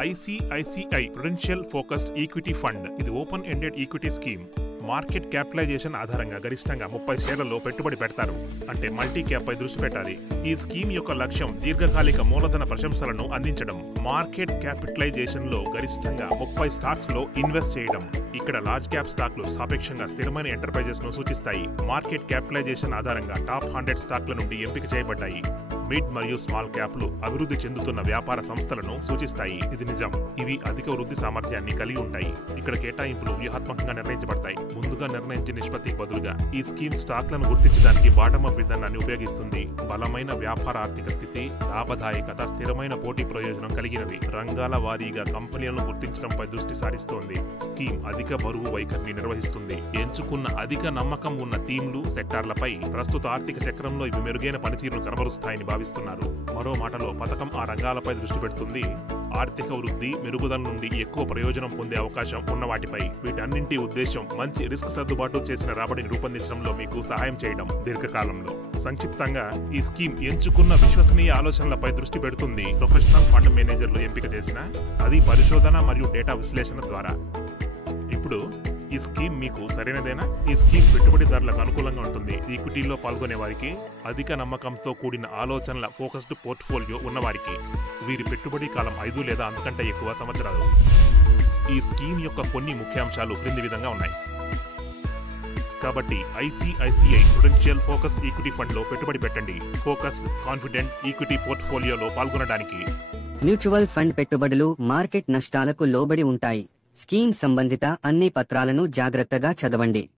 ICICI Prudential focused equity fund ఇది open ended equity scheme. Market capitalization ఆధారంగా గరిష్టంగా 30 షేర్లలో పెట్టుబడి పెడతారు. అంటే మల్టీ క్యాప్ పై దృష్టి పెట్టాలి. ఈ స్కీమ్ యొక్క లక్ష్యం దీర్ఘకాలిక మూలధన ప్రశంసలను అందించడం. మార్కెట్ క్యాపిటలైజేషన్ లో గరిష్టంగా 30 స్టాక్స్ లో ఇన్వెస్ట్ చేయడం. ఇక్కడ లార్జ్ క్యాప్ స్టాక్లు సాపేక్షంగా స్థిరమైన ఎంటర్ప్రైజెస్ ను సూచిస్తాయి. మార్కెట్ క్యాపిటలైజేషన్ ఆధారంగా టాప్ 100 స్టాక్ల నుండి ఎంపిక చేయబడ్డాయి. మిడ్ మరియు స్మాల్ క్యాప్లు అభివృద్ధి చెందుతున్న వ్యాపార సంస్థలను సూచిస్తాయి. ఇది నిజం. ఇవి అధిక వృద్ధి సామర్థ్యాన్ని కలిగి ఉంటాయి. ఇక్కడ కేటాయింపులు వ్యూహాత్మకంగా నిర్ణయించబడతాయి. ముందుగా నిర్ణయించే నిష్పత్తికి బదులుగా ఈ స్కీమ్ స్టాక్లను గుర్తించడానికి బాటమ్ అప్ విధానాన్ని ఉపయోగిస్తుంది. బలమైన వ్యాపార ఆర్థిక స్థితి, లాభదాయకత, స్థిరమైన పోటీ ప్రయోజనం కలిగినవి. రంగాల వారీగా కంపెనీలను గుర్తించడంపై దృష్టి సారిస్తోంది. స్కీమ్ అధిక బరువు వైఖరిని నిర్వహిస్తుంది. ఎంచుకున్న అధిక నమ్మకం ఉన్న టీంలు, సెక్టార్లపై ప్రస్తుత ఆర్థిక చక్రంలో ఇవి మెరుగైన పనితీరును కనబరుస్తాయని భావిస్తున్నారు. మరో మాటలో పథకం ఆ రంగాలపై దృష్టి పెడుతుంది. ఆర్థిక వృద్ధి, మెరుగుదల నుండి ఎక్కువ ప్రయోజనం పొందే అవకాశం ఉన్న వాటిపై. వీటన్నింటి ఉద్దేశం మంచి రిస్క్ సర్దుబాటు చేసిన రాబడిని రూపొందించడంలో మీకు సహాయం చేయడం దీర్ఘకాలంలో. సంక్షిప్తంగా ఈ స్కీమ్ ఎంచుకున్న విశ్వసనీయ ఆలోచనలపై దృష్టి పెడుతుంది. ప్రొఫెషనల్ ఫండ్ మేనేజర్లు ఎంపిక చేసిన అది పరిశోధన మరియు డేటా విశ్లేషణ ద్వారా. ఇప్పుడు ఈ స్కీమ్ మీకు సరైనదేనా? ఈ స్కీమ్ పెట్టుబడిదారులకు అనుకూలంగా ఉంటుంది. ఈక్విటీలో పాల్గొనే వారికి, అధిక నమ్మకంతో కూడిన ఆలోచనల ఫోకస్డ్ పోర్ట్ఫోలియో ఉన్నవారికి. వీరి పెట్టుబడి కాలం 5 లేదా అంతకంటే ఎక్కువ సంవత్సరాలు. ఈ స్కీమ్ యొక్క కొన్ని ముఖ్యాంశాలు క్రింది విధంగా ఉన్నాయి. కాబట్టి ICICI Prudential focus equity fund లో పెట్టుబడి పెట్టండి. ఫోకస్డ్, కాన్ఫిడెంట్ ఈక్విటీ పోర్ట్ఫోలియోలో పాల్గొనడానికి. మ్యూచువల్ ఫండ్ పెట్టుబడులు మార్కెట్ నష్టాలకు లోబడి ఉంటాయి. స్కీమ్ సంబంధిత అన్ని పత్రాలను జాగ్రత్తగా చదవండి.